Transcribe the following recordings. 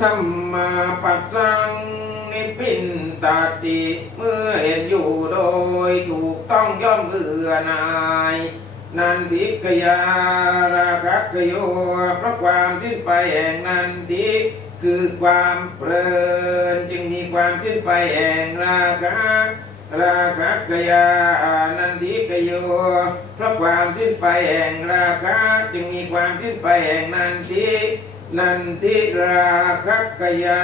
สัมมาปัจจังนิพินตาติเมื่อเห็นอยู่โดยถูกต้องย่อมเบื่อนาย นันทิกยาราคะกโยเพราะความสิ้นไปแห่งนันทิคือความเพลินจึงมีความสิ้นไปแห่งราคะราคะกยานันทิกโยเพราะความสิ้นไปแห่งราคะจึงมีความสิ้นไปแห่งนันทิ นันทิราคะกยา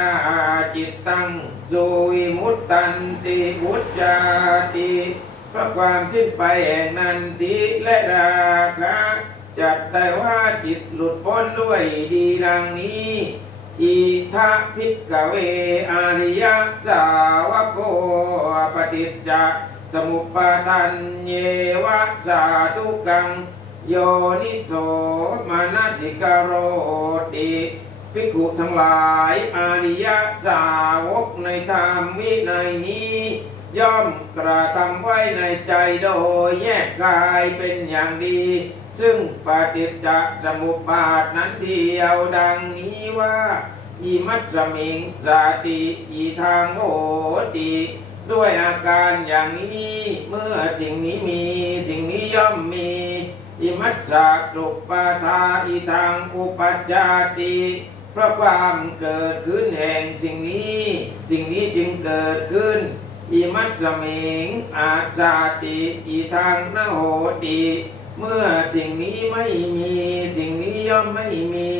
จิตตังสุวิมุตตันติวุจจาติเพราะความสิ้นไปแห่งนันทิและราคะจัดได้ว่าจิตหลุดพ้นด้วยดีดังนี้อิทะพิกเวอริยจาวโกปฏิจจสมุปาทันเยวะสาทุกัง โยนิโสมานาสิกโรติภิกขุทั้งหลายอาริยสาวกในธรรมวินัยนี้ ย่อมกระทำไว้ในใจโดยแยกกายเป็นอย่างดี ซึ่งปฏิจจสมุปบาทนั้นเทียวดังนี้ว่าอิมัจจมิงสาติอีทางโหติด้วยอาการอย่างนี้ เมื่อสิ่งนี้มีสิ่งนี้ย่อมมี อิมัจจตุปาทาอีทางอุปัจจาติเพราะความเกิดขึ้นแห่งสิ่งนี้ สิ่งนี้จึงเกิดขึ้นอิมัตสมิงอาจาติอีทางนโหติ เมื่อสิ่งนี้ไม่มี สิ่งนี้ย่อมไม่มี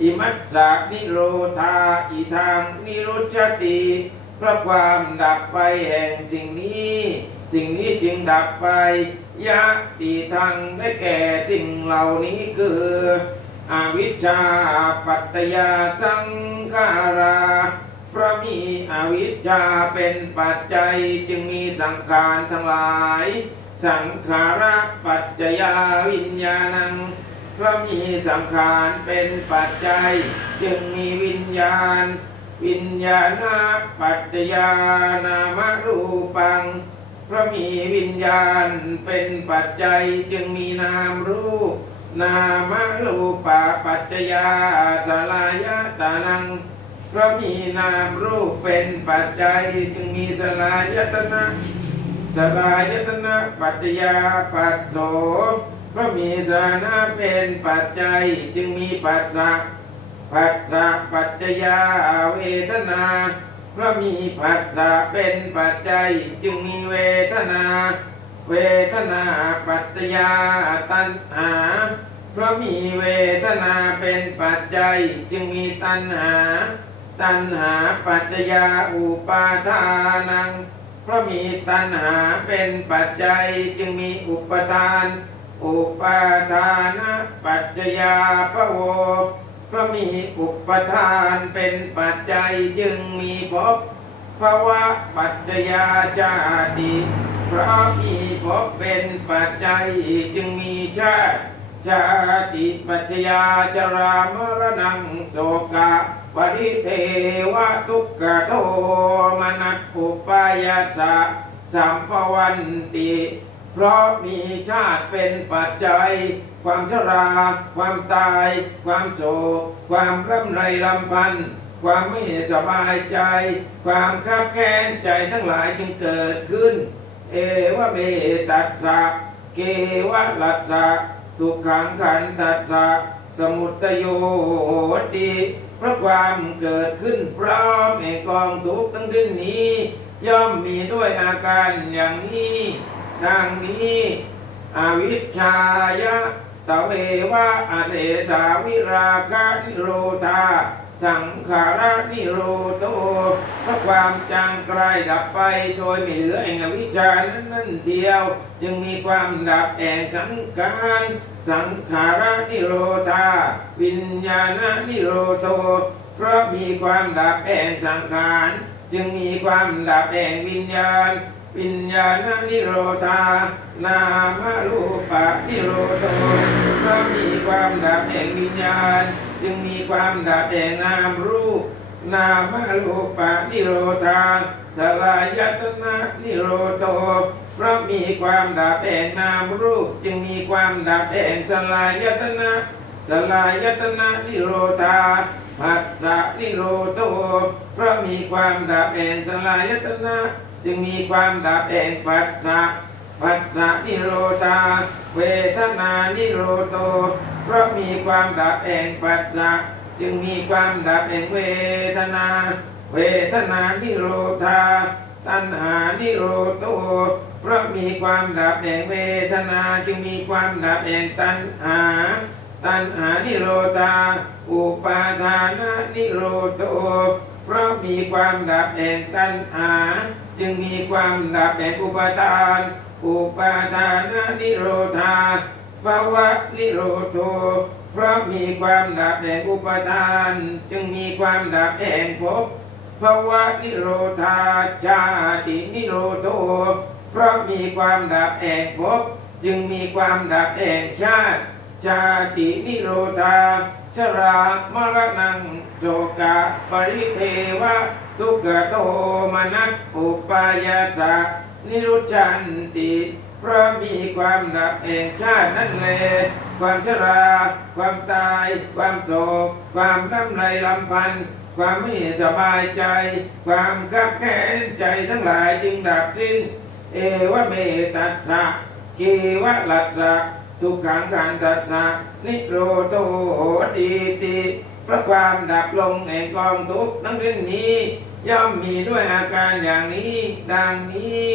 อิมัจจากนิโรธาอีทางนิรุชติเพราะความดับไปแห่งสิ่งนี้ สิ่งนี้จึงดับไป ยะติทางได้แก่สิ่งเหล่านี้คืออวิชชาปัตตยาสังขาราพระมีอวิชชาเป็นปัจจัยจึงมีสังขารทั้งหลาย สังขาระปัจจยาวิญญาณังพระมีสังขารเป็นปัจจัย จึงมีวิญญาณ วิญญาณปัจจยานามรูปัง พราะมีวิญญาณเป็นปัจจัยจึงมีนามรูป นามรูปะปัจจยาสลายตานังเพราะมีนามรูปเป็นปัจจัยจึงมีสลายตนะสลายตนะปัจจยาปัจโสเพราะมีสานะเป็นปัจจัยจึงมีปัจจะปัจจะปัจจยาเวทนา เพราะมีปัจจะเป็นปัจจัยจึงมีเวทนา เวทนาปัจจยาตัณหา เพราะมีเวทนาเป็นปัจจัยจึงมีตัณหา ตัณหาปัจจยาอุปาทานัง เพราะมีตัณหาเป็นปัจจัยจึงมีอุปทาน อุปาทานปัจจยาภโวเพราะมีอุปทานเป็นปัจจัยจึงมีภพภาวะปัจจยาชาติเพราะมีภพเป็นปัจจัยจึงมีชาติชาติปัจจยาจรามรณังโสกะปริเทวทุกขโทมนัสอุปายาสะสัมภวันติ เพราะมีชาติเป็นปัจจัย ความชรา ความตาย ความโศกความร่ำไรรำพัน ความไม่สบายใจ ความคับแค้นใจทั้งหลายจึงเกิดขึ้น เอวะเมตัสสะเกวะลัสสะทุกขังขันตัสสะสมุตโยติเพราะความเกิดขึ้นพร้อมแห่งกองทุกข์ทั้งสิ้นนี้ ย่อมมีด้วยอาการอย่างนี้ดังนี้ อวิชชายะ ตเววะอเทสาวิราคะนิโรธา สังขารานิโรโตเพราะความจางไกลดับไปโดยไม่เหลือแห่งอวิชชานั้นนั่นเดียว จึงมีความดับแห่งสังขารสังขารานิโรธา วิญญาณนิโรโตเพราะมีความดับแห่งสังขารจึงมีความดับแห่งวิญญาณ วิญญาณนิโรธา นามรูปะนิโรโตเพราะมีความดับแห่งวิญญาณ จึงมีความดับแห่งนามรูป นามรูปะนิโรธาสลายตนะนิโรโตเพราะมีความดับแห่งนามรูป จึงมีความดับแห่งสลายตนะสลายตนะนิโรธาภผัสสะนิโรโตเพราะมีความดับแห่งสลายตนะ จึงมีความดับแห่งปัสสะปัสสะนิโรธา เวทนานิโรโต เพราะมีความดับแห่งปัสสะจึงมีความดับแห่งเวทนา เวทนานิโรธา ตัณหานิโรโต เพราะมีความดับแห่งเวทนา จึงมีความดับแห่งตัณหา ตัณหานิโรธา อุปาทานะนิโรโต เพราะมีความดับแห่งตัณหา จึงมีความดับแห่งอุปาทาน อุปาทานนิโรธาภาวะนิโรโทเพราะมีความดับแห่งอุปาทาน จึงมีความดับแห่งภพภาวะนิโรธาชาตินิโรโทเพราะมีความดับแห่งภพจึงมีความดับแห่งชาติ ชาตินิโรธาชรามรณังโจกะปริเทวะ ทุกขโทมนัสอุปายาสะนิรุชันติเพราะมีความดับแห่งชาตินั่นแลความชรา ความตาย ความโศก ความรำไรลำพันธ์ความไม่สบายใจ ความขับแค้นใจทั้งหลายจึงดับสิ้น เอวเมตัสสะกีวะลัสสะทุกขังกันตัสสะนิโรโตโหติติ เพราะความดับลงแห่งกองทุกข์ทั้งสิ้นนี้ ย่อมมีด้วยอาการอย่างนี้ ดังนี้